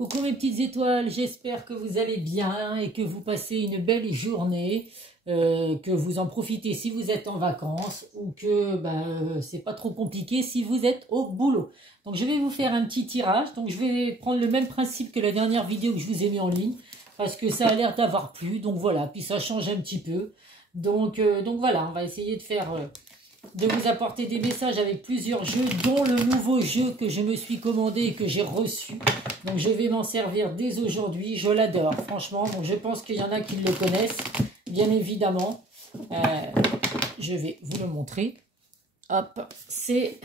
Coucou mes petites étoiles, j'espère que vous allez bien et que vous passez une belle journée, que vous en profitez si vous êtes en vacances ou que c'est pas trop compliqué si vous êtes au boulot. Donc je vais vous faire un petit tirage, donc je vais prendre le même principe que la dernière vidéo que je vous ai mis en ligne parce que ça a l'air d'avoir plu, donc voilà, puis ça change un petit peu. Donc voilà, on va essayer de faire... de vous apporter des messages avec plusieurs jeux, dont le nouveau jeu que je me suis commandé et que j'ai reçu. Donc je vais m'en servir dès aujourd'hui, je l'adore, franchement. Donc je pense qu'il y en a qui le connaissent, bien évidemment. Je vais vous le montrer. Hop, c'est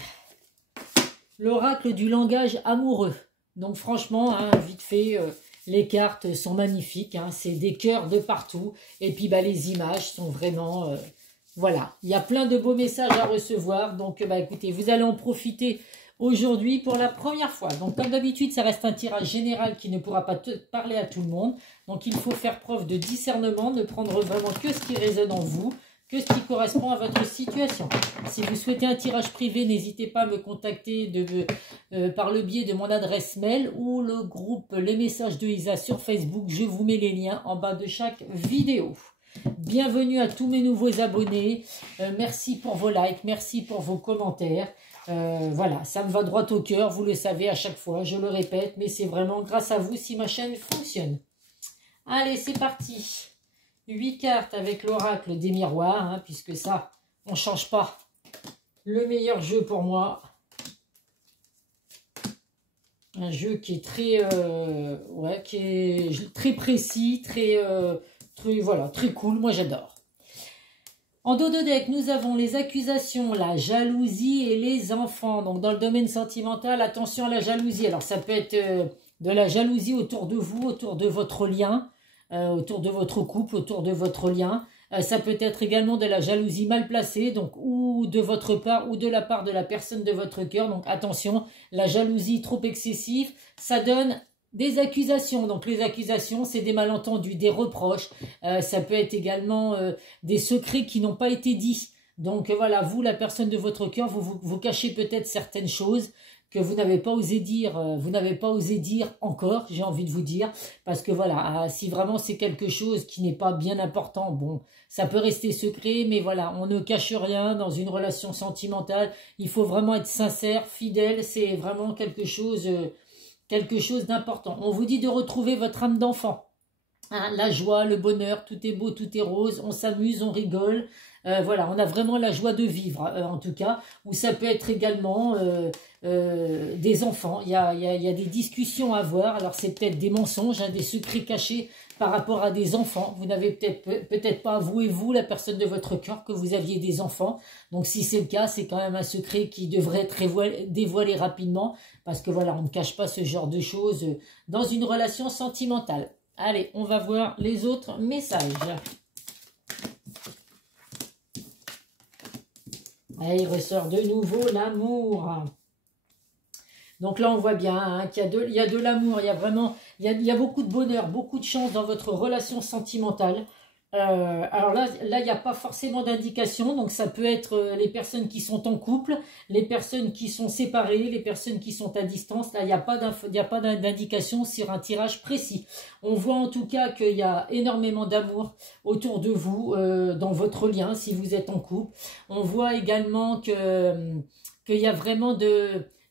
l'oracle du langage amoureux. Donc franchement, hein, vite fait, les cartes sont magnifiques, hein, c'est des cœurs de partout. Et puis les images sont vraiment... voilà, il y a plein de beaux messages à recevoir, donc écoutez, vous allez en profiter aujourd'hui pour la première fois. Donc comme d'habitude, ça reste un tirage général qui ne pourra pas parler à tout le monde. Donc il faut faire preuve de discernement, ne prendre vraiment que ce qui résonne en vous, que ce qui correspond à votre situation. Si vous souhaitez un tirage privé, n'hésitez pas à me contacter par le biais de mon adresse mail ou le groupe Les Messages de Isa sur Facebook. Je vous mets les liens en bas de chaque vidéo. Bienvenue à tous mes nouveaux abonnés, merci pour vos likes, merci pour vos commentaires, voilà, ça me va droit au cœur, vous le savez à chaque fois, je le répète, mais c'est vraiment grâce à vous si ma chaîne fonctionne. Allez, c'est parti, 8 cartes avec l'oracle des miroirs, hein, puisque ça, on ne change pas, le meilleur jeu pour moi, un jeu qui est très, qui est très précis, voilà, très cool, moi j'adore. En dos de deck, nous avons les accusations, la jalousie et les enfants. Donc dans le domaine sentimental, attention à la jalousie. Alors ça peut être de la jalousie autour de vous, autour de votre lien, autour de votre couple, autour de votre lien. Ça peut être également de la jalousie mal placée, donc ou de votre part ou de la part de la personne de votre cœur. Donc attention, la jalousie trop excessive, ça donne... des accusations, donc les accusations, c'est des malentendus, des reproches, ça peut être également des secrets qui n'ont pas été dits. Donc voilà, vous, la personne de votre cœur, vous cachez peut-être certaines choses que vous n'avez pas osé dire, encore, j'ai envie de vous dire, parce que voilà, si vraiment c'est quelque chose qui n'est pas bien important, bon, ça peut rester secret, mais voilà, on ne cache rien dans une relation sentimentale, il faut vraiment être sincère, fidèle, c'est vraiment quelque chose d'important. On vous dit de retrouver votre âme d'enfant. Hein, la joie, le bonheur, tout est beau, tout est rose, on s'amuse, on rigole. Voilà, on a vraiment la joie de vivre, en tout cas. Ou ça peut être également des enfants. Il y a des discussions à avoir. Alors c'est peut-être des mensonges, hein, des secrets cachés par rapport à des enfants. Vous n'avez peut-être pas avoué, vous, la personne de votre cœur, que vous aviez des enfants. Donc si c'est le cas, c'est quand même un secret qui devrait être dévoilé rapidement. Parce que voilà, on ne cache pas ce genre de choses dans une relation sentimentale. Allez, on va voir les autres messages. Allez, il ressort de nouveau l'amour. Donc là, on voit bien hein, qu'il y a de l'amour, il y a beaucoup de bonheur, beaucoup de chance dans votre relation sentimentale. Alors là, il n'y a pas forcément d'indication, donc ça peut être les personnes qui sont en couple, les personnes qui sont séparées, les personnes qui sont à distance. Là, il n'y a pas d'indication sur un tirage précis. On voit en tout cas qu'il y a énormément d'amour autour de vous, dans votre lien, si vous êtes en couple. On voit également qu'il y a vraiment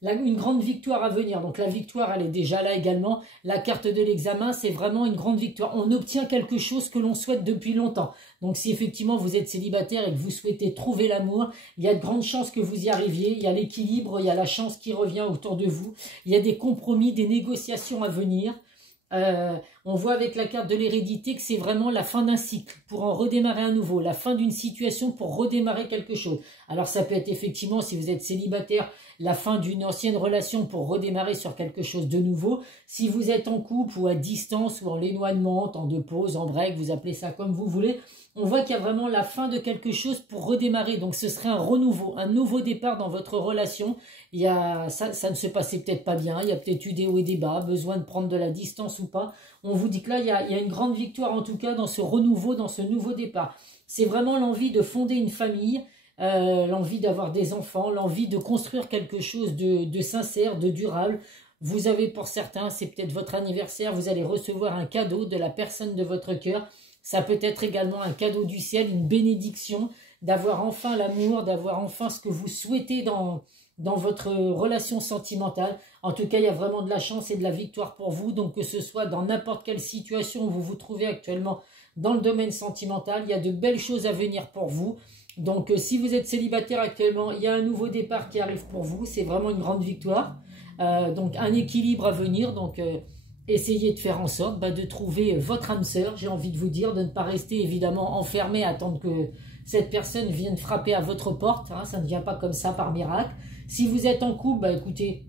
une grande victoire à venir. Donc la victoire, elle est déjà là également. La carte de l'examen, c'est vraiment une grande victoire. On obtient quelque chose que l'on souhaite depuis longtemps. Donc si effectivement vous êtes célibataire et que vous souhaitez trouver l'amour, il y a de grandes chances que vous y arriviez. Il y a l'équilibre, il y a la chance qui revient autour de vous. Il y a des compromis, des négociations à venir. On voit avec la carte de l'hérédité que c'est vraiment la fin d'un cycle pour en redémarrer un nouveau, la fin d'une situation pour redémarrer quelque chose. Alors ça peut être effectivement, si vous êtes célibataire, la fin d'une ancienne relation pour redémarrer sur quelque chose de nouveau. Si vous êtes en couple ou à distance ou en éloignement, temps de pause, en break, vous appelez ça comme vous voulez, on voit qu'il y a vraiment la fin de quelque chose pour redémarrer. Donc ce serait un renouveau, un nouveau départ dans votre relation. Ça ne se passait peut-être pas bien, il y a peut-être eu des hauts et des bas, besoin de prendre de la distance ou pas. On vous dit que là, il y a une grande victoire en tout cas dans ce renouveau, dans ce nouveau départ. C'est vraiment l'envie de fonder une famille, l'envie d'avoir des enfants, l'envie de construire quelque chose de sincère, de durable. Vous avez pour certains, c'est peut-être votre anniversaire, vous allez recevoir un cadeau de la personne de votre cœur. Ça peut être également un cadeau du ciel, une bénédiction, d'avoir enfin l'amour, d'avoir enfin ce que vous souhaitez dans votre relation sentimentale. En tout cas, il y a vraiment de la chance et de la victoire pour vous. Donc, que ce soit dans n'importe quelle situation où vous vous trouvez actuellement dans le domaine sentimental, il y a de belles choses à venir pour vous. Donc, si vous êtes célibataire actuellement, il y a un nouveau départ qui arrive pour vous. C'est vraiment une grande victoire. Donc, un équilibre à venir. Donc, essayez de faire en sorte de trouver votre âme sœur, j'ai envie de vous dire, de ne pas rester évidemment enfermé à attendre que cette personne vienne frapper à votre porte. Hein, ça ne vient pas comme ça par miracle. Si vous êtes en couple, écoutez,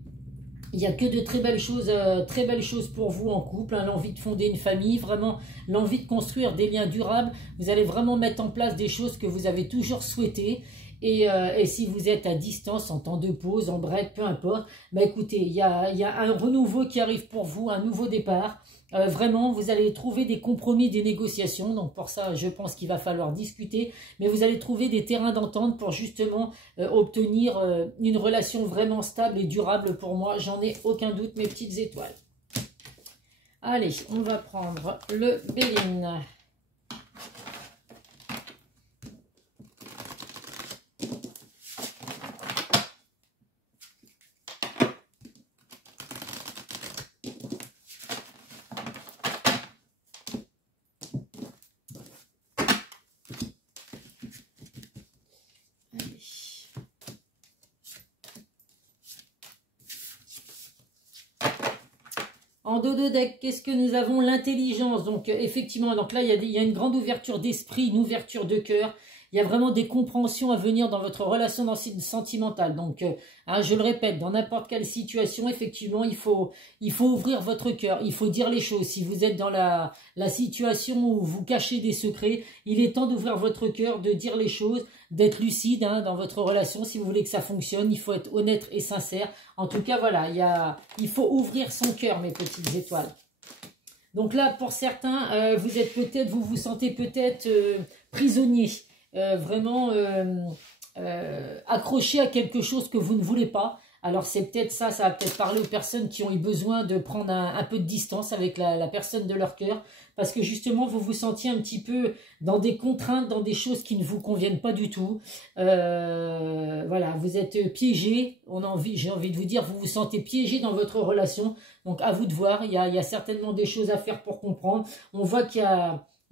il n'y a que de très belles choses pour vous en couple, hein, l'envie de fonder une famille, vraiment l'envie de construire des liens durables. Vous allez vraiment mettre en place des choses que vous avez toujours souhaitées. Et si vous êtes à distance, en temps de pause, en break, peu importe, écoutez, il y a un renouveau qui arrive pour vous, un nouveau départ. Vraiment, vous allez trouver des compromis, des négociations. Donc pour ça, je pense qu'il va falloir discuter. Mais vous allez trouver des terrains d'entente pour justement obtenir une relation vraiment stable et durable pour moi. J'en ai aucun doute, mes petites étoiles. Allez, on va prendre le Béline. En dos de deck, qu'est-ce que nous avons? L'intelligence. Donc, effectivement, donc là, il y a une grande ouverture d'esprit, une ouverture de cœur. Il y a vraiment des compréhensions à venir dans votre relation sentimentale. Donc, hein, je le répète, dans n'importe quelle situation, effectivement, il faut ouvrir votre cœur. Il faut dire les choses. Si vous êtes dans la situation où vous cachez des secrets, il est temps d'ouvrir votre cœur, de dire les choses, d'être lucide hein, dans votre relation. Si vous voulez que ça fonctionne, il faut être honnête et sincère. En tout cas, voilà, il faut ouvrir son cœur, mes petites étoiles. Donc là, pour certains, vous vous sentez peut-être prisonnier. Vraiment accroché à quelque chose que vous ne voulez pas. Alors c'est peut-être ça va peut-être parler aux personnes qui ont eu besoin de prendre un peu de distance avec la personne de leur cœur, parce que justement vous vous sentiez un petit peu dans des contraintes, dans des choses qui ne vous conviennent pas du tout. Voilà, vous êtes piégé, j'ai envie de vous dire, vous vous sentez piégé dans votre relation, donc à vous de voir, il y a certainement des choses à faire pour comprendre. On voit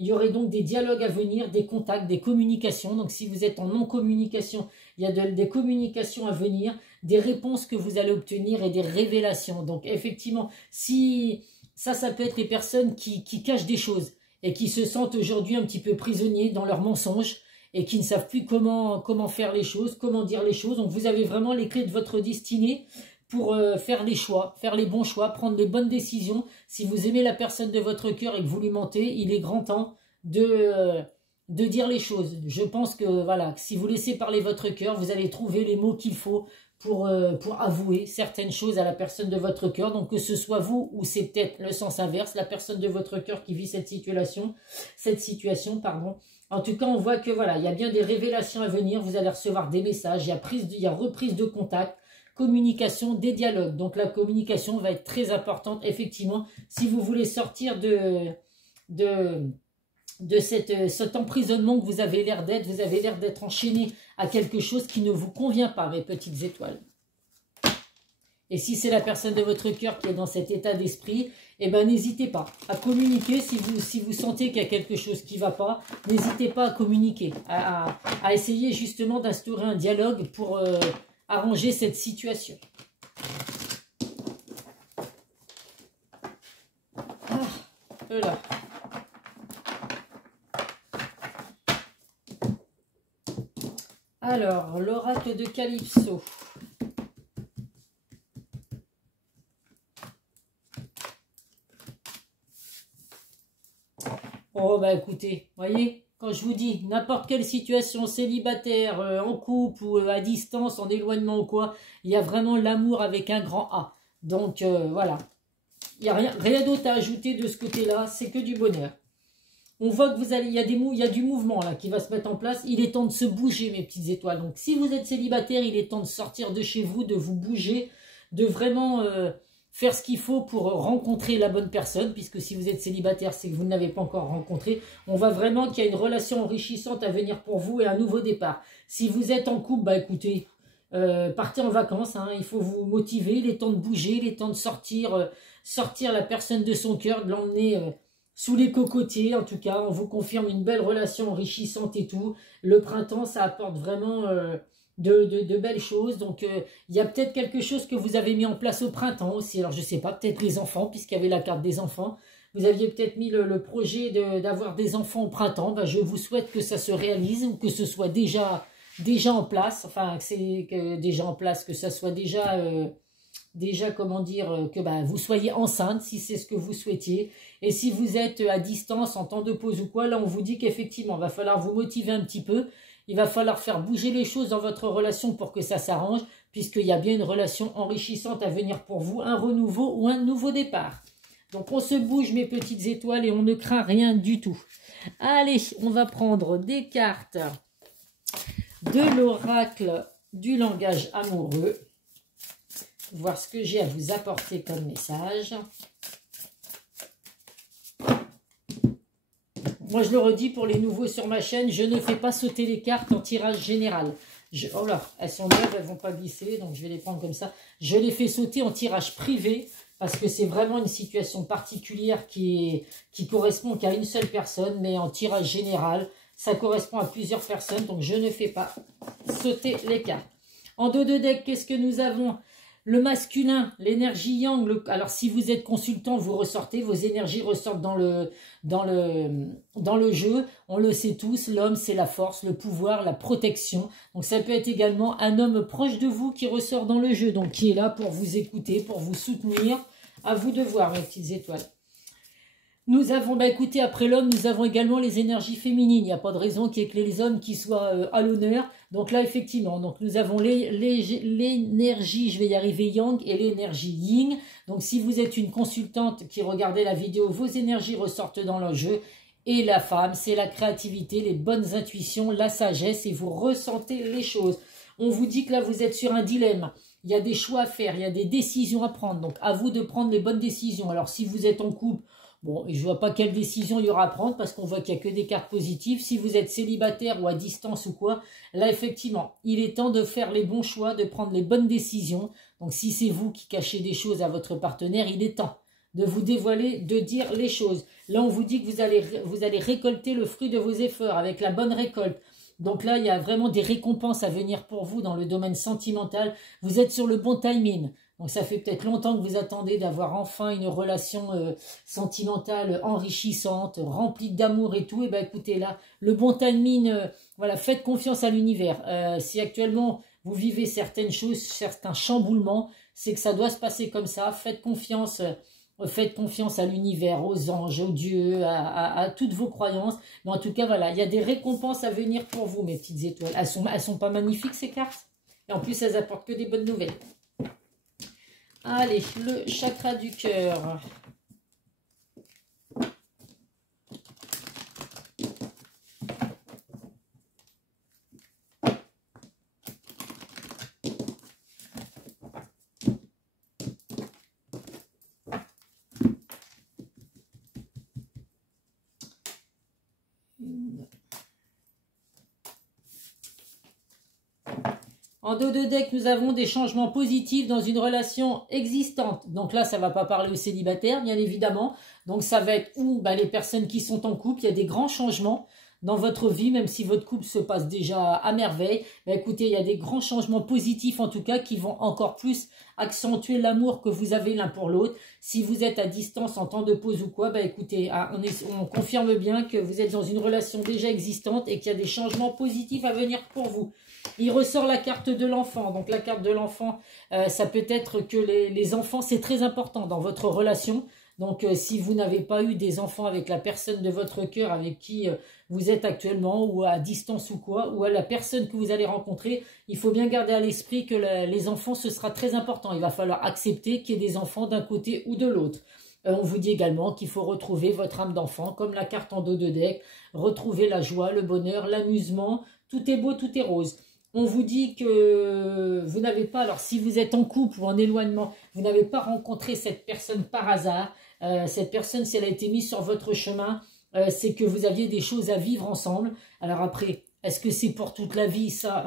il y aurait donc des dialogues à venir, des contacts, des communications. Donc, si vous êtes en non-communication, il y a des communications à venir, des réponses que vous allez obtenir et des révélations. Donc, effectivement, si ça peut être les personnes qui cachent des choses et qui se sentent aujourd'hui un petit peu prisonniers dans leurs mensonges et qui ne savent plus comment faire les choses, comment dire les choses. Donc, vous avez vraiment les clés de votre destinée pour faire les choix, faire les bons choix, prendre les bonnes décisions. Si vous aimez la personne de votre cœur et que vous lui mentez, il est grand temps de dire les choses. Je pense que voilà, si vous laissez parler votre cœur, vous allez trouver les mots qu'il faut pour avouer certaines choses à la personne de votre cœur. Donc que ce soit vous ou c'est peut-être le sens inverse, la personne de votre cœur qui vit cette situation, pardon. En tout cas, on voit que voilà, il y a bien des révélations à venir. Vous allez recevoir des messages, il y a reprise de contact, communication, des dialogues. Donc la communication va être très importante, effectivement, si vous voulez sortir de cet emprisonnement que vous avez l'air d'être. Vous avez l'air d'être enchaîné à quelque chose qui ne vous convient pas, mes petites étoiles. Et si c'est la personne de votre cœur qui est dans cet état d'esprit, eh ben n'hésitez pas à communiquer. Si vous sentez qu'il y a quelque chose qui ne va pas, n'hésitez pas à communiquer, à essayer justement d'instaurer un dialogue pour arranger cette situation. Voilà. Alors, l'oracle de Calypso. Oh, bah écoutez, voyez, quand je vous dis, n'importe quelle situation, célibataire, en couple ou à distance, en éloignement ou quoi, il y a vraiment l'amour avec un grand A. Donc, voilà. Il n'y a rien d'autre à ajouter de ce côté-là, c'est que du bonheur. On voit que il y a du mouvement là qui va se mettre en place. Il est temps de se bouger, mes petites étoiles. Donc, si vous êtes célibataire, il est temps de sortir de chez vous, de vous bouger, de vraiment faire ce qu'il faut pour rencontrer la bonne personne, puisque si vous êtes célibataire, c'est que vous ne l'avez pas encore rencontré. On voit vraiment qu'il y a une relation enrichissante à venir pour vous et un nouveau départ. Si vous êtes en couple, bah écoutez, partez en vacances, hein, il faut vous motiver, il est temps de bouger, il est temps de sortir, sortir la personne de son cœur, de l'emmener sous les cocotiers. En tout cas, on vous confirme une belle relation enrichissante et tout. Le printemps, ça apporte vraiment de belles choses. Donc, il y a peut-être quelque chose que vous avez mis en place au printemps aussi. Alors, je ne sais pas, peut-être les enfants, puisqu'il y avait la carte des enfants. Vous aviez peut-être mis le projet d'avoir des enfants au printemps. Ben, je vous souhaite que ça se réalise ou que ce soit déjà en place, enfin, que c'est déjà en place, que ça soit déjà comment dire, que bah, vous soyez enceinte, si c'est ce que vous souhaitiez. Et si vous êtes à distance, en temps de pause ou quoi, là, on vous dit qu'effectivement, il va falloir vous motiver un petit peu. Il va falloir faire bouger les choses dans votre relation pour que ça s'arrange, puisqu'il y a bien une relation enrichissante à venir pour vous, un renouveau ou un nouveau départ. Donc, on se bouge, mes petites étoiles, et on ne craint rien du tout. Allez, on va prendre des cartes de l'oracle du langage amoureux. Voir ce que j'ai à vous apporter comme message. Moi, je le redis pour les nouveaux sur ma chaîne, je ne fais pas sauter les cartes en tirage général. Oh là, elles sont neuves, elles ne vont pas glisser, donc je vais les prendre comme ça. Je les fais sauter en tirage privé, parce que c'est vraiment une situation particulière qui correspond qu'à une seule personne, mais en tirage général, ça correspond à plusieurs personnes, donc je ne fais pas sauter les cartes. En dos de deck, qu'est-ce que nous avons? Le masculin, l'énergie yang. Alors, si vous êtes consultant, vous ressortez, vos énergies ressortent dans le jeu. On le sait tous, l'homme, c'est la force, le pouvoir, la protection. Donc, ça peut être également un homme proche de vous qui ressort dans le jeu, donc qui est là pour vous écouter, pour vous soutenir. À vous de voir, mes petites étoiles. Nous avons, bah écoutez, après l'homme, nous avons également les énergies féminines. Il n'y a pas de raison qu'il y ait que les hommes qui soient à l'honneur. Donc là, effectivement, donc nous avons l'énergie, je vais y arriver, yang, et l'énergie yin. Donc si vous êtes une consultante qui regardait la vidéo, vos énergies ressortent dans le jeu. Et la femme, c'est la créativité, les bonnes intuitions, la sagesse, et vous ressentez les choses. On vous dit que là, vous êtes sur un dilemme. Il y a des choix à faire, il y a des décisions à prendre. Donc à vous de prendre les bonnes décisions. Alors si vous êtes en couple, bon, je ne vois pas quelle décision il y aura à prendre parce qu'on voit qu'il n'y a que des cartes positives. Si vous êtes célibataire ou à distance ou quoi, là, effectivement, il est temps de faire les bons choix, de prendre les bonnes décisions. Donc, si c'est vous qui cachez des choses à votre partenaire, il est temps de vous dévoiler, de dire les choses. Là, on vous dit que vous allez récolter le fruit de vos efforts avec la bonne récolte. Donc là, il y a vraiment des récompenses à venir pour vous dans le domaine sentimental. Vous êtes sur le bon timing. Donc ça fait peut-être longtemps que vous attendez d'avoir enfin une relation sentimentale enrichissante, remplie d'amour et tout. Et bien écoutez là, le bon timing, voilà, faites confiance à l'univers. Si actuellement vous vivez certaines choses, certains chamboulements, c'est que ça doit se passer comme ça. Faites confiance à l'univers, aux anges, aux dieux, à toutes vos croyances. Mais en tout cas, voilà, il y a des récompenses à venir pour vous, mes petites étoiles. Elles sont pas magnifiques ces cartes? Et en plus, elles apportent que des bonnes nouvelles. Allez, le chakra du cœur. En dos de deck, nous avons des changements positifs dans une relation existante. Donc là, ça ne va pas parler aux célibataires, bien évidemment. Donc ça va être les personnes qui sont en couple. Il y a des grands changements dans votre vie, même si votre couple se passe déjà à merveille. Écoutez, il y a des grands changements positifs, en tout cas, qui vont encore plus accentuer l'amour que vous avez l'un pour l'autre. Si vous êtes à distance en temps de pause ou quoi, écoutez, on confirme bien que vous êtes dans une relation déjà existante et qu'il y a des changements positifs à venir pour vous. Il ressort la carte de l'enfant. Donc la carte de l'enfant, ça peut être que les enfants, c'est très important dans votre relation. Donc si vous n'avez pas eu des enfants avec la personne de votre cœur avec qui vous êtes actuellement ou à distance ou quoi, ou à la personne que vous allez rencontrer, il faut bien garder à l'esprit que les enfants, ce sera très important. Il va falloir accepter qu'il y ait des enfants d'un côté ou de l'autre. On vous dit également qu'il faut retrouver votre âme d'enfant, comme la carte en dos de deck, retrouver la joie, le bonheur, l'amusement. Tout est beau, tout est rose. On vous dit que vous n'avez pas, alors si vous êtes en couple ou en éloignement, vous n'avez pas rencontré cette personne par hasard. Cette personne, si elle a été mise sur votre chemin, c'est que vous aviez des choses à vivre ensemble. Alors après, est-ce que c'est pour toute la vie? Ça,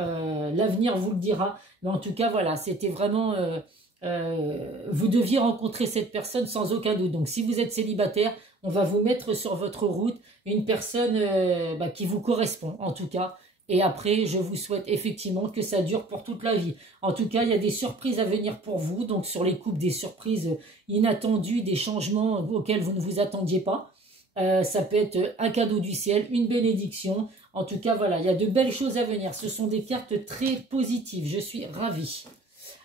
l'avenir vous le dira. Mais en tout cas, voilà, c'était vraiment... vous deviez rencontrer cette personne sans aucun doute. Donc si vous êtes célibataire, on va vous mettre sur votre route une personne qui vous correspond en tout cas. Et après, je vous souhaite effectivement que ça dure pour toute la vie. En tout cas, il y a des surprises à venir pour vous. Donc sur les couples, des surprises inattendues, des changements auxquels vous ne vous attendiez pas. Ça peut être un cadeau du ciel, une bénédiction. En tout cas, voilà, il y a de belles choses à venir. Ce sont des cartes très positives. Je suis ravie.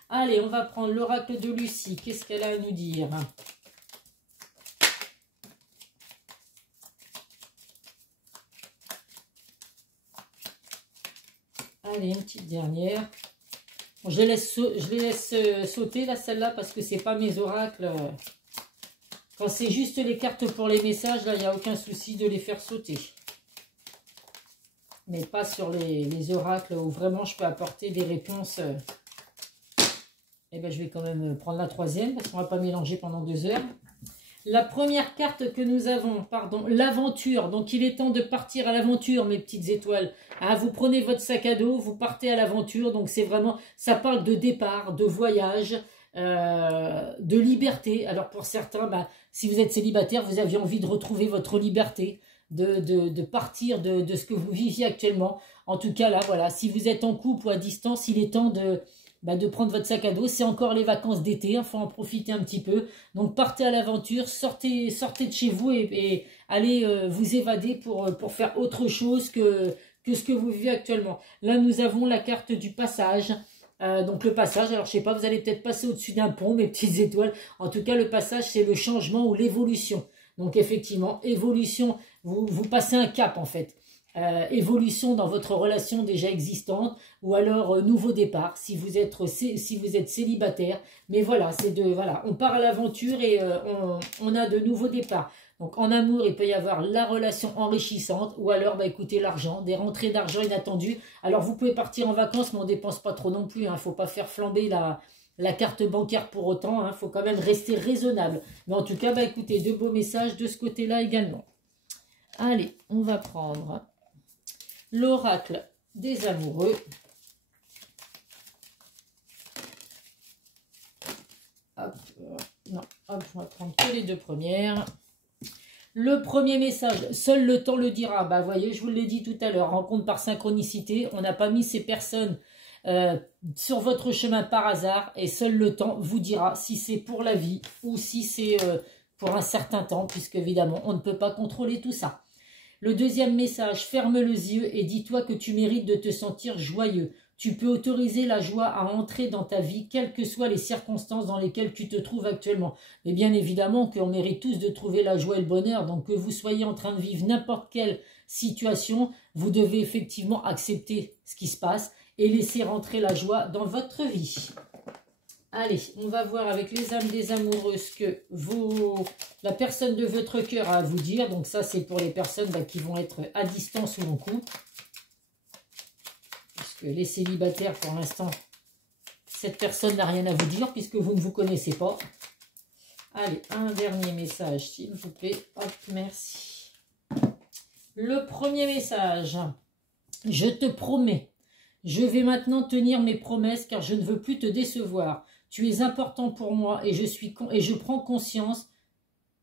Allez, on va prendre l'oracle de Lucie. Qu'est-ce qu'elle a à nous dire? Allez, une petite dernière. Bon, je les laisse sauter, là, celle-là, parce que c'est pas mes oracles. Quand c'est juste les cartes pour les messages, là, il n'y a aucun souci de les faire sauter. Mais pas sur les oracles où vraiment je peux apporter des réponses. Eh bien, je vais quand même prendre la troisième, parce qu'on ne va pas mélanger pendant 2 heures. La première carte que nous avons, pardon, l'aventure. Donc, il est temps de partir à l'aventure, mes petites étoiles. Ah, vous prenez votre sac à dos, vous partez à l'aventure. Donc, c'est vraiment, ça parle de départ, de voyage, de liberté. Alors, pour certains, si vous êtes célibataire, vous aviez envie de retrouver votre liberté, de partir de ce que vous viviez actuellement. En tout cas, là, voilà, si vous êtes en couple ou à distance, il est temps de prendre votre sac à dos. C'est encore les vacances d'été, il faut en profiter un petit peu. Donc partez à l'aventure, sortez de chez vous et allez vous évader pour faire autre chose que ce que vous vivez actuellement. Là, nous avons la carte du passage. Donc le passage, alors je sais pas, vous allez peut-être passer au-dessus d'un pont, mes petites étoiles. En tout cas, le passage, c'est le changement ou l'évolution. Donc effectivement, évolution, vous passez un cap en fait. Évolution dans votre relation déjà existante ou alors nouveau départ si vous êtes célibataire. Mais voilà, on part à l'aventure et on a de nouveaux départs. Donc en amour, il peut y avoir la relation enrichissante ou alors écoutez, l'argent, des rentrées d'argent inattendues. Alors vous pouvez partir en vacances mais on ne dépense pas trop non plus, hein. Faut pas faire flamber la carte bancaire pour autant, hein. Faut quand même rester raisonnable. Mais en tout cas, écoutez, de beaux messages de ce côté-là également. Allez, on va prendre l'oracle des amoureux. Hop, non, hop, on va prendre que les 2 premières. Le premier message, seul le temps le dira. Vous voyez, je vous l'ai dit tout à l'heure, rencontre par synchronicité. On n'a pas mis ces personnes sur votre chemin par hasard et seul le temps vous dira si c'est pour la vie ou si c'est pour un certain temps, puisque évidemment, on ne peut pas contrôler tout ça. Le deuxième message, ferme les yeux et dis-toi que tu mérites de te sentir joyeux. Tu peux autoriser la joie à entrer dans ta vie, quelles que soient les circonstances dans lesquelles tu te trouves actuellement. Mais bien évidemment qu'on mérite tous de trouver la joie et le bonheur, donc que vous soyez en train de vivre n'importe quelle situation, vous devez effectivement accepter ce qui se passe et laisser rentrer la joie dans votre vie. Allez, on va voir avec les âmes des amoureux ce que la personne de votre cœur a à vous dire. Donc ça, c'est pour les personnes qui vont être à distance ou en couple. Puisque les célibataires, pour l'instant, cette personne n'a rien à vous dire puisque vous ne vous connaissez pas. Allez, un dernier message, s'il vous plaît. Hop, merci. Le premier message. Je te promets. Je vais maintenant tenir mes promesses car je ne veux plus te décevoir. Tu es important pour moi et je prends conscience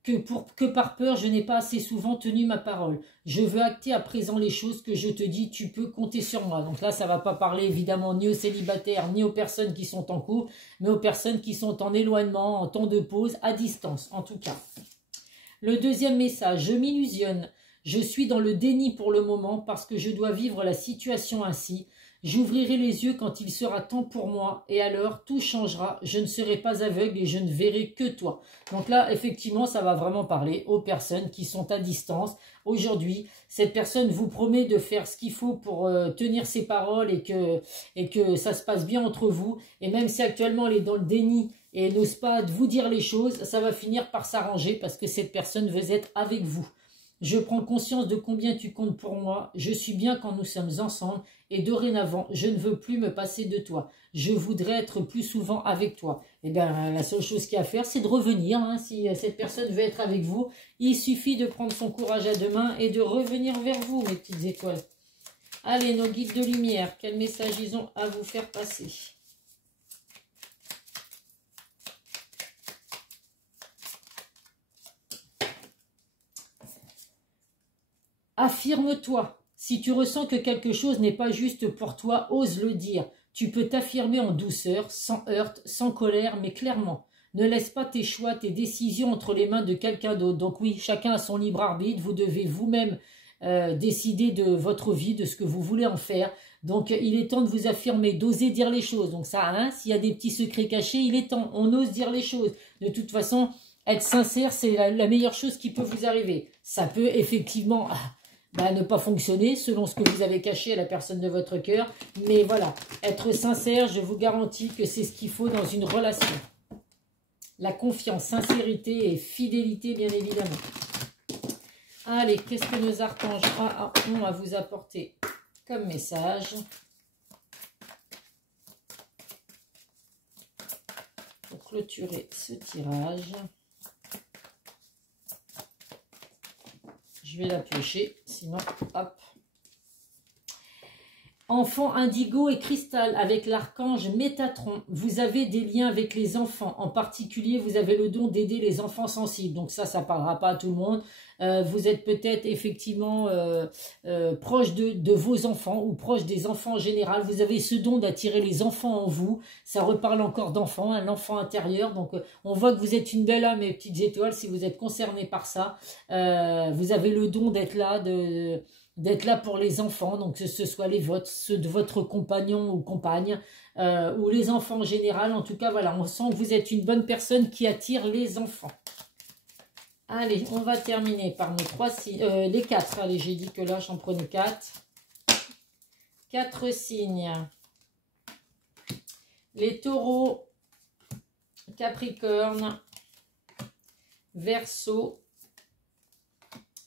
que par peur, je n'ai pas assez souvent tenu ma parole. Je veux acter à présent les choses que je te dis, tu peux compter sur moi. Donc là, ça ne va pas parler évidemment ni aux célibataires, ni aux personnes qui sont en couple, mais aux personnes qui sont en éloignement, en temps de pause, à distance en tout cas. Le deuxième message, je m'illusionne. Je suis dans le déni pour le moment parce que je dois vivre la situation ainsi. J'ouvrirai les yeux quand il sera temps pour moi et alors tout changera. Je ne serai pas aveugle et je ne verrai que toi. Donc là, effectivement, ça va vraiment parler aux personnes qui sont à distance. Aujourd'hui, cette personne vous promet de faire ce qu'il faut pour tenir ses paroles et que ça se passe bien entre vous. Et même si actuellement elle est dans le déni et n'ose pas vous dire les choses, ça va finir par s'arranger parce que cette personne veut être avec vous. Je prends conscience de combien tu comptes pour moi. Je suis bien quand nous sommes ensemble et dorénavant, je ne veux plus me passer de toi. Je voudrais être plus souvent avec toi. Eh bien, la seule chose qu'il y a à faire, c'est de revenir. Hein. Si cette personne veut être avec vous, il suffit de prendre son courage à deux mains et de revenir vers vous, mes petites étoiles. Allez, nos guides de lumière, quel message ils ont à vous faire passer? Affirme-toi. Si tu ressens que quelque chose n'est pas juste pour toi, ose le dire. Tu peux t'affirmer en douceur, sans heurte, sans colère, mais clairement. Ne laisse pas tes choix, tes décisions entre les mains de quelqu'un d'autre. Donc oui, chacun a son libre arbitre. Vous devez vous-même décider de votre vie, de ce que vous voulez en faire. Donc il est temps de vous affirmer, d'oser dire les choses. Donc ça, hein, s'il y a des petits secrets cachés, il est temps. On ose dire les choses. De toute façon, être sincère, c'est la meilleure chose qui peut vous arriver. Ça peut effectivement... ne pas fonctionner selon ce que vous avez caché à la personne de votre cœur. Mais voilà, être sincère, je vous garantis que c'est ce qu'il faut dans une relation. La confiance, sincérité et fidélité, bien évidemment. Allez, qu'est-ce que nos archanges ont à vous apporter comme message pour clôturer ce tirage? Je vais la piocher, sinon, hop. Enfant indigo et cristal avec l'archange Métatron. Vous avez des liens avec les enfants. En particulier, vous avez le don d'aider les enfants sensibles. Donc ça ne parlera pas à tout le monde. Vous êtes peut-être effectivement proche de vos enfants ou proche des enfants en général. Vous avez ce don d'attirer les enfants en vous. Ça reparle encore d'enfants, un enfant intérieur. Donc on voit que vous êtes une belle âme, mes petites étoiles, si vous êtes concernés par ça. Vous avez le don d'être là, pour les enfants, donc que ce soit les vôtres, ceux de votre compagnon ou compagne, ou les enfants en général. En tout cas, voilà, on sent que vous êtes une bonne personne qui attire les enfants. Allez, on va terminer par les 4. Allez, j'ai dit que là, j'en prenais 4. 4 signes. Les taureaux, Capricorne, Verseau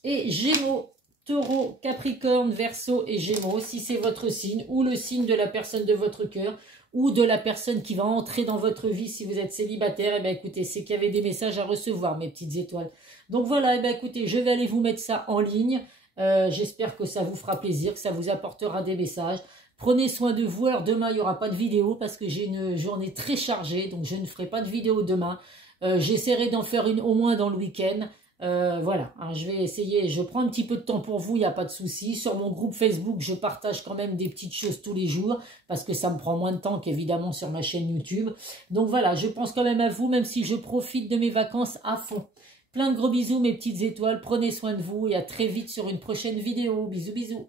et Gémeaux. Taureau, Capricorne, Verseau et Gémeaux, si c'est votre signe, ou le signe de la personne de votre cœur, ou de la personne qui va entrer dans votre vie si vous êtes célibataire, eh bien écoutez, c'est qu'il y avait des messages à recevoir, mes petites étoiles. Donc voilà, eh bien écoutez, je vais aller vous mettre ça en ligne. J'espère que ça vous fera plaisir, que ça vous apportera des messages. Prenez soin de vous. Alors demain, il n'y aura pas de vidéo parce que j'ai une journée très chargée, donc je ne ferai pas de vidéo demain. J'essaierai d'en faire une au moins dans le week-end. Voilà, hein, je vais essayer, je prends un petit peu de temps pour vous, il n'y a pas de souci. Sur mon groupe Facebook, je partage quand même des petites choses tous les jours, parce que ça me prend moins de temps qu'évidemment sur ma chaîne YouTube. Donc voilà, je pense quand même à vous, même si je profite de mes vacances à fond. Plein de gros bisous mes petites étoiles, prenez soin de vous et à très vite sur une prochaine vidéo. Bisous bisous.